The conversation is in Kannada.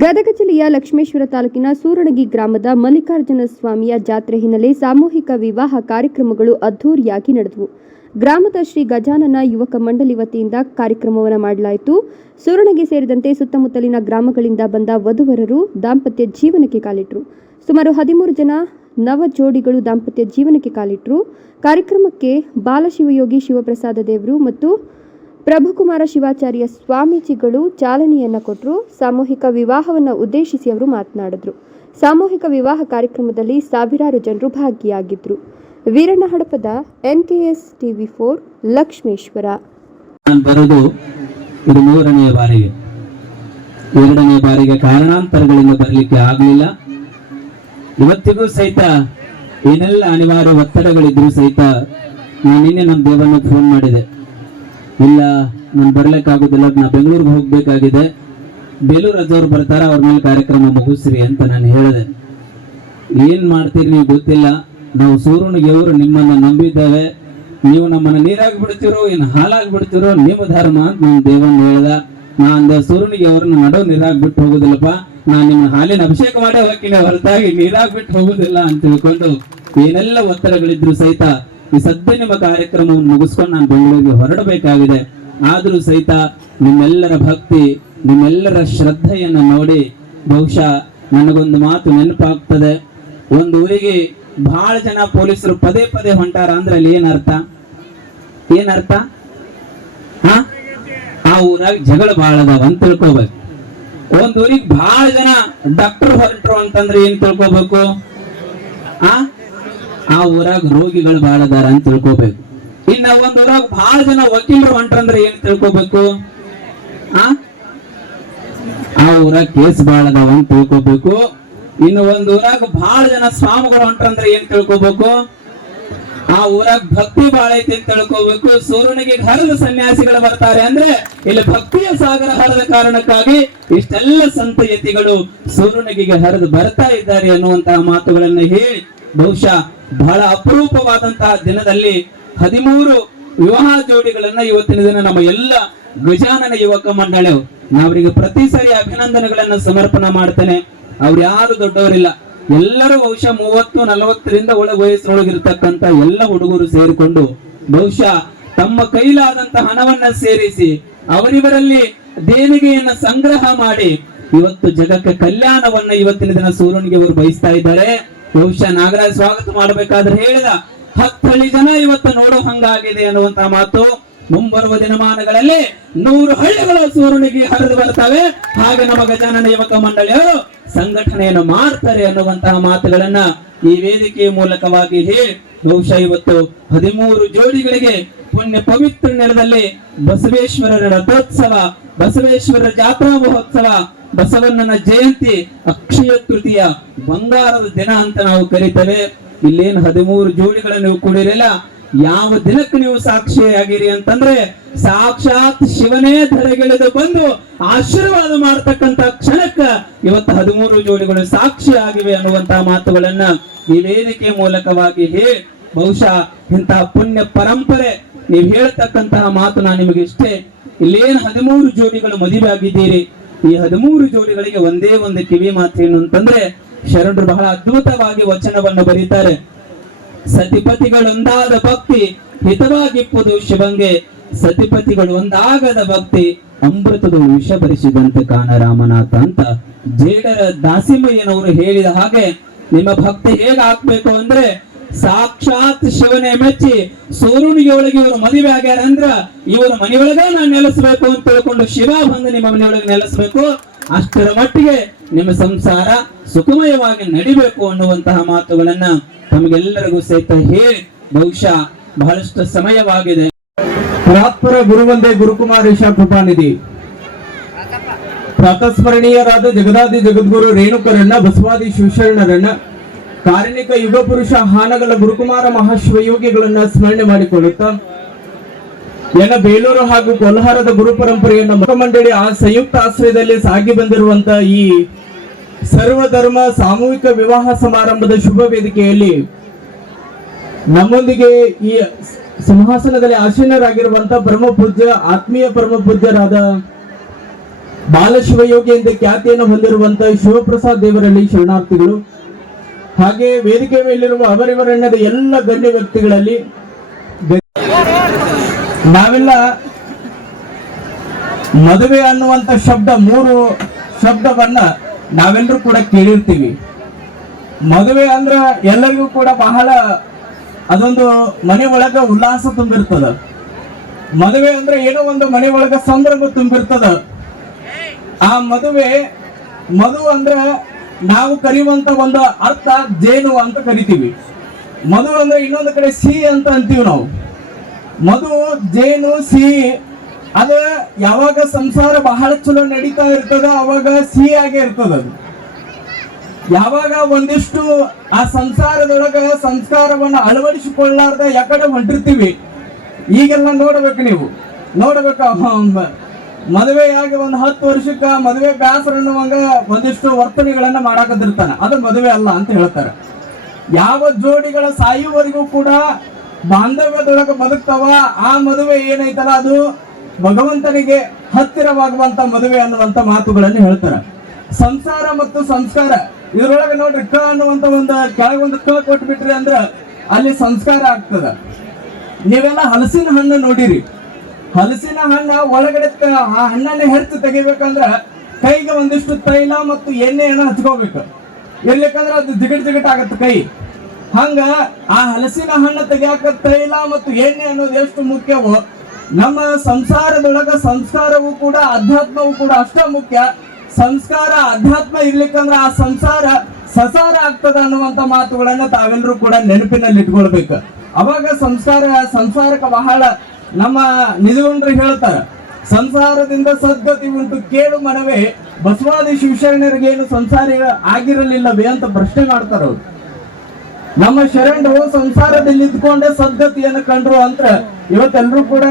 ಗದಗ ಜಿಲ್ಲೆಯ ಲಕ್ಷ್ಮೇಶ್ವರ ತಾಲೂಕಿನ ಸೂರಣಗಿ ಗ್ರಾಮದ ಮಲ್ಲಿಕಾರ್ಜುನ ಸ್ವಾಮಿಯ ಜಾತ್ರೆ ಹಿನ್ನೆಲೆ ಸಾಮೂಹಿಕ ವಿವಾಹ ಕಾರ್ಯಕ್ರಮಗಳು ಅದ್ದೂರಿಯಾಗಿ ನಡೆದವು. ಗ್ರಾಮದ ಶ್ರೀ ಗಜಾನನ ಯುವಕ ಮಂಡಳಿ ವತಿಯಿಂದ ಕಾರ್ಯಕ್ರಮವನ್ನು ಮಾಡಲಾಯಿತು. ಸೂರಣಗಿ ಸೇರಿದಂತೆ ಸುತ್ತಮುತ್ತಲಿನ ಗ್ರಾಮಗಳಿಂದ ಬಂದ ವಧುವರರು ದಾಂಪತ್ಯ ಜೀವನಕ್ಕೆ ಕಾಲಿಟ್ಟರು ಸುಮಾರು ಹದಿಮೂರು ಜನ ನವ ಜೋಡಿಗಳು ದಾಂಪತ್ಯ ಜೀವನಕ್ಕೆ ಕಾಲಿಟ್ಟರು ಕಾರ್ಯಕ್ರಮಕ್ಕೆ ಬಾಲಶಿವಯೋಗಿ ಶಿವಪ್ರಸಾದ ದೇವರು ಮತ್ತು ಪ್ರಭುಕುಮಾರ ಶಿವಾಚಾರ್ಯ ಸ್ವಾಮೀಜಿಗಳು ಚಾಲನೆಯನ್ನ ಕೊಟ್ಟರು ಸಾಮೂಹಿಕ ವಿವಾಹವನ್ನು ಉದ್ದೇಶಿಸಿ ಅವರು ಮಾತನಾಡಿದ್ರು. ಸಾಮೂಹಿಕ ವಿವಾಹ ಕಾರ್ಯಕ್ರಮದಲ್ಲಿ ಸಾವಿರಾರು ಜನರು ಭಾಗಿಯಾಗಿದ್ರು. Veeranna Hadapada S TV four Lakshmeshwara. ಇದು ಮೂರನೆಯ ಬಾರಿಗೆ. ಎರಡನೇ ಬಾರಿಗೆ ಕಾರಣಾಂತರಗಳಿಂದ ಬರಲಿಕ್ಕೆ ಆಗಲಿಲ್ಲ. ಇವತ್ತಿಗೂ ಸಹಿತ ಏನೆಲ್ಲ ಅನಿವಾರ್ಯ ಒತ್ತಡಗಳಿದ್ರು ಸಹಿತ ನಾನು ನಮ್ಮ ದೇವರನ್ನ ಫೋನ್ ಮಾಡಿದೆ. ಇಲ್ಲ, ನಾನು ಬರ್ಲಿಕ್ಕಾಗೋದಿಲ್ಲ ನಾ ಬೆಂಗಳೂರಿಗೆ ಹೋಗ್ಬೇಕಾಗಿದೆ. ಬೇಲೂರು ಅಜ್ಜವ್ರು ಬರ್ತಾರ, ಅವ್ರ ಮೇಲೆ ಕಾರ್ಯಕ್ರಮ ಮುಗಿಸ್ರಿ ಅಂತ ನಾನು ಹೇಳಿದೆ. ಏನ್ ಮಾಡ್ತೀರಿ ನೀವು ಗೊತ್ತಿಲ್ಲ. ನಾವು ಸೂರ್ಯನಿಗೆವರು ನಿಮ್ಮನ್ನ ನಂಬಿದ್ದೇವೆ. ನೀವು ನಮ್ಮನ್ನ ನೀರಾಗಿ ಬಿಡ್ತಿರೋ ಏನು ಹಾಲಾಗಿ ಬಿಡ್ತಿರೋ ನಿಮ್ಮ ಧರ್ಮ ಅಂತ ನಾನು ದೇವನ್ ಹೇಳ್ದ. ನಾ ಅಂದ ಸೂರ್ಯನಿಗೆ ಅವ್ರನ್ನ ನಡೋ ನೀರಾಗಿ ಬಿಟ್ಟು ಹೋಗುದಿಲ್ಲಪ್ಪ. ನಾನು ನಿಮ್ಮ ಹಾಲಿನ ಅಭಿಷೇಕ ಮಾಡೇ ಹೋಗ್ತೀನಿ ಹೊರತಾಗಿ ನೀರಾಗಿ ಬಿಟ್ಟು ಹೋಗುದಿಲ್ಲ ಅಂತ ತಿಳ್ಕೊಂಡು ಏನೆಲ್ಲ ಒತ್ತಡಗಳಿದ್ರು ಸಹಿತ ಈ ಸದ್ಯ ನಿಮ್ಮ ಕಾರ್ಯಕ್ರಮವನ್ನು ಮುಗಿಸ್ಕೊಂಡು ನಾನು ಬೆಂಗಳೂರಿಗೆ ಹೊರಡಬೇಕಾಗಿದೆ. ಆದರೂ ಸಹಿತ ನಿಮ್ಮೆಲ್ಲರ ಭಕ್ತಿ, ನಿಮ್ಮೆಲ್ಲರ ಶ್ರದ್ಧೆಯನ್ನು ನೋಡಿ ಬಹುಶಃ ನನಗೊಂದು ಮಾತು ನೆನಪಾಗ್ತದೆ. ಒಂದು ಊರಿಗೆ ಬಹಳ ಜನ ಪೊಲೀಸರು ಪದೇ ಪದೇ ಹೊಂಟಾರ ಅಂದ್ರೆ ಅಲ್ಲಿ ಏನರ್ಥ? ಏನರ್ಥ? ಆ ಊರಾಗ ಜಗಳ ಬಹಳ ಅದಾವ ಅಂತ ತಿಳ್ಕೊಬೇಕು. ಒಂದು ಊರಿಗೆ ಬಹಳ ಜನ ಡಾಕ್ಟರ್ ಹೊರಟ್ರು ಅಂತಂದ್ರೆ ಏನ್ ತಿಳ್ಕೊಬೇಕು? ಆ? ಆ ಊರಾಗ ರೋಗಿಗಳು ಬಹಳ ಅದಾರ ಅಂತ ತಿಳ್ಕೊಬೇಕು. ಇನ್ನ ಒಂದ್ ಊರಾಗ ಬಹಳ ಜನ ವಕೀಲರು ಹೊಂಟ್ರಂದ್ರೆ ಏನ್ ತಿಳ್ಕೊಬೇಕು? ಆ? ಆ ಊರಾಗ ಕೇಸ್ ಬಾಳ ಅದಾವ ಅಂತ ತಿಳ್ಕೊಬೇಕು. ಇನ್ನು ಒಂದ್ ಊರಾಗ ಬಹಳ ಜನ ಸ್ವಾಮಿಗಳು ಹೊಂಟ್ರಂದ್ರೆ ಏನ್ ತಿಳ್ಕೊಬೇಕು? ಆ ಊರಾಗ ಭಕ್ತಿ ಬಾಳ ಐತಿ ಅಂತ ತಿಳ್ಕೋಬೇಕು. ಸೂರ್ಯನಿಗೆ ಹರಿದ ಸನ್ಯಾಸಿಗಳು ಬರ್ತಾರೆ ಅಂದ್ರೆ ಇಲ್ಲಿ ಭಕ್ತಿಯ ಸಾಗರ ಹರದ ಕಾರಣಕ್ಕಾಗಿ ಇಷ್ಟೆಲ್ಲ ಸಂತ ಯತಿಗಳು ಸೂರ್ಯನಿಗೆ ಹರಿದು ಬರ್ತಾ ಇದ್ದಾರೆ ಅನ್ನುವಂತಹ ಮಾತುಗಳನ್ನ ಹೇಳಿ ಬಹುಶಃ ಬಹಳ ಅಪರೂಪವಾದಂತಹ ದಿನದಲ್ಲಿ ಹದಿಮೂರು ವಿವಾಹ ಜೋಡಿಗಳನ್ನ ಇವತ್ತಿನ ದಿನ ನಮ್ಮ ಎಲ್ಲ ಗಜಾನನ ಯುವಕ ಮಂಡಳಿ ನಾವರಿಗೆ ಪ್ರತಿ ಸರಿ ಅಭಿನಂದನೆಗಳನ್ನ ಸಮರ್ಪಣೆ ಮಾಡ್ತೇನೆ. ಅವ್ರು ಯಾರು ದೊಡ್ಡವರಿಲ್ಲ. ಎಲ್ಲರೂ ಬಹುಶಃ ಮೂವತ್ತು, ನಲವತ್ತರಿಂದ ಒಳ ವಯಸ್ಸಿನೊಳಗಿರ್ತಕ್ಕಂತ ಎಲ್ಲ ಹುಡುಗರು ಸೇರಿಕೊಂಡು ಬಹುಶಃ ತಮ್ಮ ಕೈಲಾದಂತ ಹಣವನ್ನ ಸೇರಿಸಿ ಅವರಿವರಲ್ಲಿ ದೇಣಿಗೆಯನ್ನ ಸಂಗ್ರಹ ಮಾಡಿ ಇವತ್ತು ಜಗಕ್ಕೆ ಕಲ್ಯಾಣವನ್ನ ಇವತ್ತಿನ ದಿನ ಸೂರ್ಯನಿಗೆ ಅವರು ಬಯಸ್ತಾ ಇದ್ದಾರೆ. ಬಹುಶಃ ನಾಗರಾಜ್ ಸ್ವಾಗತ ಮಾಡಬೇಕಾದ್ರೆ ಹೇಳಿದ ಹತ್ತಳಿ ಜನ ಇವತ್ತು ನೋಡೋ ಹಂಗಾಗಿದೆ ಅನ್ನುವಂತ ಮಾತು ಮುಂಬರುವ ದಿನಮಾನಗಳಲ್ಲಿ ನೂರು ಹಳ್ಳಿಗಳ ಸೂರಣಿಗೆ ಹರಿದು ಬರ್ತವೆ. ಹಾಗೆ ನಮ್ಮ ಗಜಾನನ ಯುವಕ ಮಂಡಳಿಯವರು ಸಂಘಟನೆಯನ್ನು ಮಾಡ್ತಾರೆ ಅನ್ನುವಂತಹ ಮಾತುಗಳನ್ನ ಈ ವೇದಿಕೆಯ ಮೂಲಕವಾಗಿ ಹೇಳಿ, ಬಹುಶಃ ಇವತ್ತು ಹದಿಮೂರು ಜೋಡಿಗಳಿಗೆ ಪುಣ್ಯ ಪವಿತ್ರ ನೆಲದಲ್ಲಿ ಬಸವೇಶ್ವರರ ರಥೋತ್ಸವ ಬಸವೇಶ್ವರ ಜಾತ್ರಾ ಮಹೋತ್ಸವ ಬಸವಣ್ಣನ ಜಯಂತಿ ಅಕ್ಷಯ ತೃತೀಯ ಬಂಗಾರದ ದಿನ ಅಂತ ನಾವು ಕರಿತೇವೆ. ಇಲ್ಲೇನು ಹದಿಮೂರು ಜೋಡಿಗಳನ್ನು ನೀವು ಕೂಡಿರಲ್ಲ ಯಾವ ದಿನಕ್ಕೆ ನೀವು ಸಾಕ್ಷಿಯಾಗಿರಿ ಅಂತಂದ್ರೆ ಸಾಕ್ಷಾತ್ ಶಿವನೇ ಧರೆಗೆಳೆದು ಬಂದು ಆಶೀರ್ವಾದ ಮಾಡತಕ್ಕಂತ ಕ್ಷಣಕ್ಕ ಇವತ್ತು ಹದಿಮೂರು ಜೋಡಿಗಳು ಸಾಕ್ಷಿಯಾಗಿವೆ ಅನ್ನುವಂತಹ ಮಾತುಗಳನ್ನ ಈ ವೇದಿಕೆ ಮೂಲಕವಾಗಿ ಹೇ, ಬಹುಶಃ ಇಂತಹ ಪುಣ್ಯ ಪರಂಪರೆ ನೀವು ಹೇಳ್ತಕ್ಕಂತಹ ಮಾತು ನಾನು ನಿಮಗೆ ಇಷ್ಟೇ ಇಲ್ಲೇನು ಹದಿಮೂರು ಜೋಡಿಗಳು ಮದುವೆ ಆಗಿದ್ದೀರಿ ಈ ಹದಿಮೂರು ಜೋಡಿಗಳಿಗೆ ಒಂದೇ ಒಂದು ಕಿವಿ ಮಾತು ಏನು ಅಂತಂದ್ರೆ ಶರಣರು ಬಹಳ ಅದ್ಭುತವಾಗಿ ವಚನವನ್ನು ಬರೀತಾರೆ. ಸತಿಪತಿಗಳೊಂದಾದ ಭಕ್ತಿ ಹಿತವಾಗಿಪ್ಪುದು ಶಿವಂಗೆ, ಸತಿಪತಿಗಳು ಒಂದಾಗದ ಭಕ್ತಿ ಅಮೃತದ ವಿಷ ಭರಿಸಿದಂತೆ ಕಾಣ ರಾಮನಾಥ ಅಂತ ಜೇಡರ ದಾಸಿಮಯ್ಯನವರು ಹೇಳಿದ ಹಾಗೆ, ನಿಮ್ಮ ಭಕ್ತಿ ಹೇಗಾಗ್ಬೇಕು ಅಂದ್ರೆ ಸಾಕ್ಷಾತ್ ಶಿವನೇ ಮೆಚ್ಚಿ ಸೂರ್ಯನಿಗೆ ಒಳಗೆ ಇವರು ಮದುವೆ ಆಗ್ಯಾರ ಅಂದ್ರ ಇವರ ಮನೆಯೊಳಗ ನಾನು ನೆಲೆಸಬೇಕು ಅಂತ ತಿಳ್ಕೊಂಡು ಶಿವ ಬಂದು ನಿಮ್ಮ ಮನೆಯೊಳಗೆ ನೆಲೆಸಬೇಕು. ಅಷ್ಟರ ಮಟ್ಟಿಗೆ ನಿಮ್ಮ ಸಂಸಾರ ಸುಖಮಯವಾಗಿ ನಡಿಬೇಕು ಅನ್ನುವಂತಹ ಮಾತುಗಳನ್ನ ತಮಗೆಲ್ಲರಿಗೂ ಸಹಿತ ಹೇಳಿ ಬಹುಶಃ ಬಹಳಷ್ಟು ಸಮಯವಾಗಿದೆ. ಪರಾತ್ಪರ ಗುರುವಂದೇ ಗುರುಕುಮಾರೇಶ ಕೃಪಾನಿಧಿ ಪ್ರಾತಸ್ಮರಣೀಯರಾದ ಜಗದಾದಿ ಜಗದ್ಗುರು ರೇಣುಕರಣ್ಣ ಬಸವಾದಿ ಶಿವಶರಣರನ್ನ ಕಾರಣಿಕ ಯುಗ ಪುರುಷ ಗುರುಕುಮಾರ ಮಹಾಶಿವಯೋಗಿಗಳನ್ನ ಸ್ಮರಣೆ ಮಾಡಿಕೊಳ್ಳುತ್ತಾ ಏನ ಬೇಲೂರು ಹಾಗೂ ಕೊಲ್ಹಾರದ ಗುರು ಪರಂಪರೆಯನ್ನು ಮುಖಮಂಡಳಿ ಆ ಸಂಯುಕ್ತ ಆಶ್ರಯದಲ್ಲಿ ಸಾಗಿ ಬಂದಿರುವಂತ ಈ ಸರ್ವಧರ್ಮ ಸಾಮೂಹಿಕ ವಿವಾಹ ಸಮಾರಂಭದ ಶುಭ ವೇದಿಕೆಯಲ್ಲಿ ನಮ್ಮೊಂದಿಗೆ ಈ ಸಿಂಹಾಸನದಲ್ಲಿ ಆಸೀನರಾಗಿರುವಂತ ಪರಮ ಪೂಜ್ಯ, ಆತ್ಮೀಯ ಪರಮ ಪೂಜ್ಯರಾದ ಬಾಲಶಿವಯೋಗಿ ಎಂದು ಖ್ಯಾತಿಯನ್ನು ಹೊಂದಿರುವಂತ ಶಿವಪ್ರಸಾದ್ ದೇವರಲ್ಲಿ ಶರಣಾರ್ಥಿಗಳು. ಹಾಗೆ ವೇದಿಕೆ ಮೇಲಿರುವ ಅವರಿವರಣ್ಣದ ಎಲ್ಲ ಗಣ್ಯ ವ್ಯಕ್ತಿಗಳಲ್ಲಿ ನಾವೆಲ್ಲ ಮದುವೆ ಅನ್ನುವಂತ ಶಬ್ದ, ಮೂರು ಶಬ್ದವನ್ನ ನಾವೆಲ್ಲರೂ ಕೂಡ ಕೇಳಿರ್ತೀವಿ. ಮದುವೆ ಅಂದ್ರ ಎಲ್ಲರಿಗೂ ಕೂಡ ಬಹಳ ಅದೊಂದು ಮನೆ ಒಳಗ ಉಲ್ಲಾಸ ತುಂಬಿರ್ತದ. ಮದುವೆ ಅಂದ್ರೆ ಏನೋ ಒಂದು ಮನೆ ಒಳಗ ಸಂಭ್ರಮ ತುಂಬಿರ್ತದ. ಆ ಮದುವೆ ಮಧು ಅಂದ್ರೆ ನಾವು ಕರೆಯುವಂತ ಒಂದು ಅರ್ಥ ಜೇನು ಅಂತ ಕರಿತೀವಿ. ಮಧು ಅಂದ್ರೆ ಇನ್ನೊಂದು ಕಡೆ ಸಿಹಿ ಅಂತ ಅಂತೀವಿ ನಾವು. ಮಧು, ಜೇನು ಸಿಹಿ ಅದ ಯಾವಾಗ ಸಂಸಾರ ಬಹಳ ಚಲೋ ನಡೀತಾ ಇರ್ತದ ಅವಾಗ ಸಿಹಿ ಆಗೇ ಇರ್ತದ ಅದು. ಯಾವಾಗ ಒಂದಿಷ್ಟು ಆ ಸಂಸಾರದೊಳಗ ಸಂಸ್ಕಾರವನ್ನ ಅಳವಡಿಸಿಕೊಳ್ಳಾರ್ದ ಯಾಕಡೆ ಹೊಂಟಿರ್ತೀವಿ. ಈಗೆಲ್ಲ ನೋಡ್ಬೇಕು ನೀವು. ನೋಡ್ಬೇಕು ಮದುವೆಯಾಗಿ ಒಂದು ಹತ್ತು ವರ್ಷಕ್ಕ ಮದುವೆ ಬ್ಯಾಸರ ಅನ್ನುವಂಗ ಒಂದಿಷ್ಟು ವರ್ತನೆಗಳನ್ನ ಮಾಡಾಕದಿರ್ತಾನ ಅದು ಮದುವೆ ಅಲ್ಲ ಅಂತ ಹೇಳ್ತಾರೆ. ಯಾವ ಜೋಡಿಗಳ ಸಾಯುವವರೆಗೂ ಕೂಡ ಬಾಂಧವ್ಯದೊಳಗೆ ಬದುಕ್ತಾವ, ಆ ಮದುವೆ ಏನೈತಲ್ಲ ಅದು ಭಗವಂತನಿಗೆ ಹತ್ತಿರವಾಗುವಂತ ಮದುವೆ ಅನ್ನುವಂತ ಮಾತುಗಳನ್ನು ಹೇಳ್ತಾರೆ. ಸಂಸಾರ ಮತ್ತು ಸಂಸ್ಕಾರ, ಇದ್ರೊಳಗೆ ನೋಡ್ರಿ ಕ ಅನ್ನುವಂತ ಒಂದು ಕೆಳಗೊಂದು ಕ ಕೊಟ್ಬಿಟ್ರಿ ಅಂದ್ರ ಅಲ್ಲಿ ಸಂಸ್ಕಾರ ಆಗ್ತದ. ನೀವೆಲ್ಲ ಹಲಸಿನ ಹಣ್ಣು ನೋಡಿರಿ. ಹಲಸಿನ ಹಣ್ಣ ಒಳಗಡೆ ಆ ಹಣ್ಣನ್ನ ಹೆರ್ತು ತೆಗಿಬೇಕಂದ್ರ ಕೈಗೆ ಒಂದಿಷ್ಟು ತೈಲ ಮತ್ತು ಎಣ್ಣೆಯನ್ನು ಹಚ್ಕೋಬೇಕು. ಇರ್ಲಿಕ್ಕಂದ್ರ ಅದು ದಿಗಟ್ ದಿಗಟ್ ಆಗತ್ತೆ ಕೈ. ಹಂಗ ಆ ಹಲಸಿನ ಹಣ್ಣು ತೆಗಿಯಾಕ ತೈಲ ಮತ್ತು ಎಣ್ಣೆ ಅನ್ನೋದು ಎಷ್ಟು ಮುಖ್ಯವೋ, ನಮ್ಮ ಸಂಸಾರದೊಳಗ ಸಂಸ್ಕಾರವೂ ಕೂಡ ಅಧ್ಯಾತ್ಮವೂ ಕೂಡ ಅಷ್ಟ ಮುಖ್ಯ. ಸಂಸ್ಕಾರ ಅಧ್ಯಾತ್ಮ ಇರ್ಲಿಕ್ಕಂದ್ರ ಆ ಸಂಸಾರ ಸಸಾರ ಆಗ್ತದ ಅನ್ನುವಂತ ಮಾತುಗಳನ್ನ ತಾವೆಲ್ಲರೂ ಕೂಡ ನೆನಪಿನಲ್ಲಿ ಇಟ್ಕೊಳ್ಬೇಕು ಅವಾಗ ಸಂಸ್ಕಾರ, ಸಂಸಾರಕ್ಕೆ ಬಹಳ ನಮ್ಮ ನಿಜಗೊಂಡ್ರು ಹೇಳ್ತಾರ, ಸಂಸಾರದಿಂದ ಸದ್ಗತಿ ಉಂಟು ಕೇಳು ಮನವೇ, ಬಸವಾದಿ ಶಿವಶರಣರಿಗೇನು ಸಂಸಾರಿ ಆಗಿರಲಿಲ್ಲವೇ ಅಂತ ಪ್ರಶ್ನೆ ಮಾಡ್ತಾರ ಅವ್ರು. ನಮ್ಮ ಶರಣರು ಸಂಸಾರದಲ್ಲಿ ಇದ್ಕೊಂಡೆ ಸದ್ಗತಿಯನ್ನು ಕಂಡ್ರು ಅಂತ ಇವತ್ತೆಲ್ಲರೂ ಕೂಡ